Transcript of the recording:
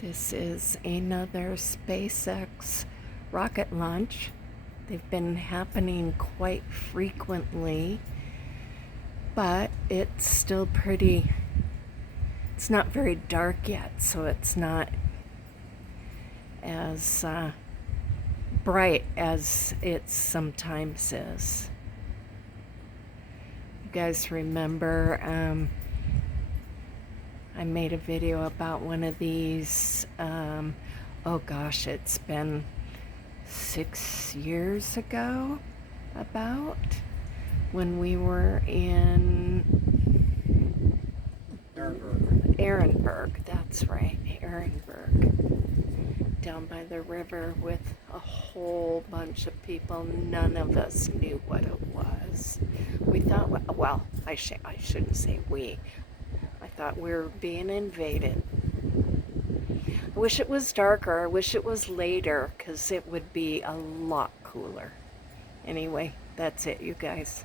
This is another SpaceX rocket launch. They've been happening quite frequently, but it's still it's not very dark yet, so it's not as bright as it sometimes is. You guys remember I made a video about one of these, oh gosh, it's been 6 years ago, about, when we were in Ehrenberg, that's right, Ehrenberg, down by the river with a whole bunch of people. None of us knew what it was. We thought, well, I shouldn't say we. I thought we were being invaded. I wish it was darker. I wish it was later, because it would be a lot cooler. Anyway, that's it, you guys.